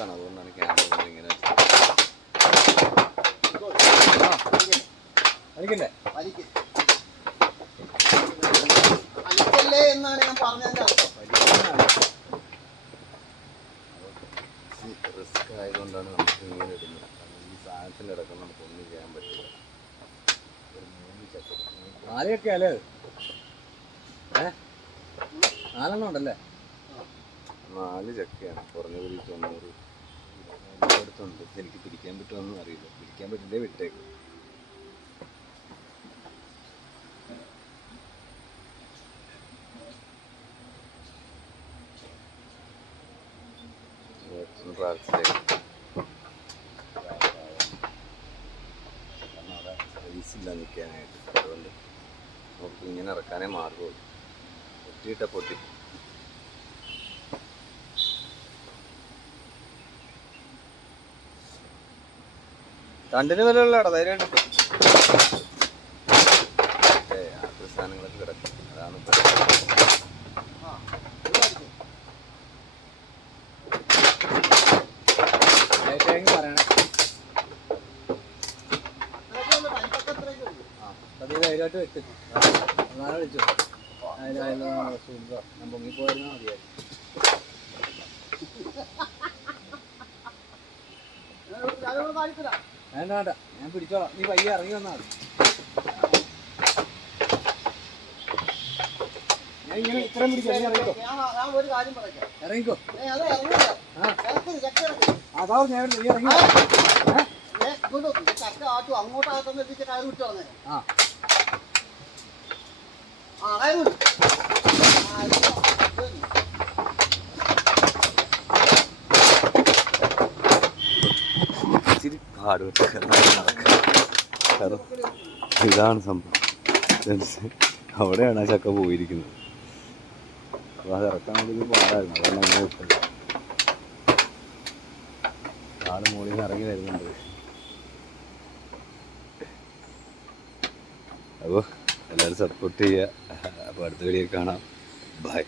റിസ്ക്കാണ്, അതുകൊണ്ടാണ് ക്യാമറ ഇങ്ങനെ എന്നാണ് ഞാൻ പറഞ്ഞതിന്റെ അർത്ഥം. റിസ്ക് ആയതുകൊണ്ടാണ് നമുക്ക് ഇങ്ങനെ ഇടുന്നത്. ഈ സാധനത്തിൻ്റെ ഇടയ്ക്ക് നമുക്കൊന്നും ചെയ്യാൻ പറ്റില്ല. ഒരു 3 ചക്ക 4 ചക്കയല്ലേ? 4 ഉണ്ടല്ലേ? 4 ചക്കയാണ്. കുറഞ്ഞ ഒരു 90 അടുത്തുണ്ട്. എനിക്ക് പിടിക്കാൻ പറ്റുമെന്നും അറിയില്ല. പിടിക്കാൻ പറ്റില്ലേ വിട്ടേക്കും. പ്രാർത്ഥിച്ചേക്കും. കാരണം അവിടെ സ്പേസില്ല നിൽക്കാനായിട്ട്. അതുകൊണ്ട് നമുക്ക് ഇങ്ങനെ ഇറക്കാനേ മാർഗമുള്ളൂ. പൊട്ടിയിട്ട പൊട്ടി. തണ്ടിന് വില ഉള്ളടാ, ധൈര്യമായിട്ട് യാത്ര സാധനങ്ങളൊക്കെ കിടക്കും. അതാണ് പറയണേ. ധൈര്യമായിട്ട് വെച്ചു നാളെ വിളിച്ചു. ഞാൻ പൊങ്ങിപ്പോയിരുന്നാൽ മതിയായിരുന്നു. വേണ്ട വേണ്ട, ഞാൻ പിടിച്ചോളാം. നീ പയ്യെ ഇറങ്ങി വന്നാൽ മതി. ഞാൻ ഇങ്ങനെ ഇത്രയും പിടിക്കാം. നീ ഇറങ്ങിക്കോ. ഇറങ്ങിക്കോ. അതാ ഞാൻ നീ ഇറങ്ങി. അങ്ങോട്ടാകത്തൊന്ന് എത്തിച്ച് കയറി വിട്ടു വന്നേ. ഇച്ചിരി പാട് കാരണം ഇതാണ് സംഭവം. അവിടെയാണ് ആ ചക്ക പോയിരിക്കുന്നത്. അപ്പോൾ അത് ഇറക്കാൻ വേണ്ടി പാടായിരുന്നു. അതെല്ലാം അങ്ങനെ വിട്ടത്. ആള് മുകളിൽ നിന്ന് ഇറങ്ങി വരുന്നുണ്ട്. അപ്പോൾ എല്ലാവരും സപ്പോർട്ട് ചെയ്യുക. അപ്പോൾ അടുത്ത വീഡിയോ കാണാം. ബൈ.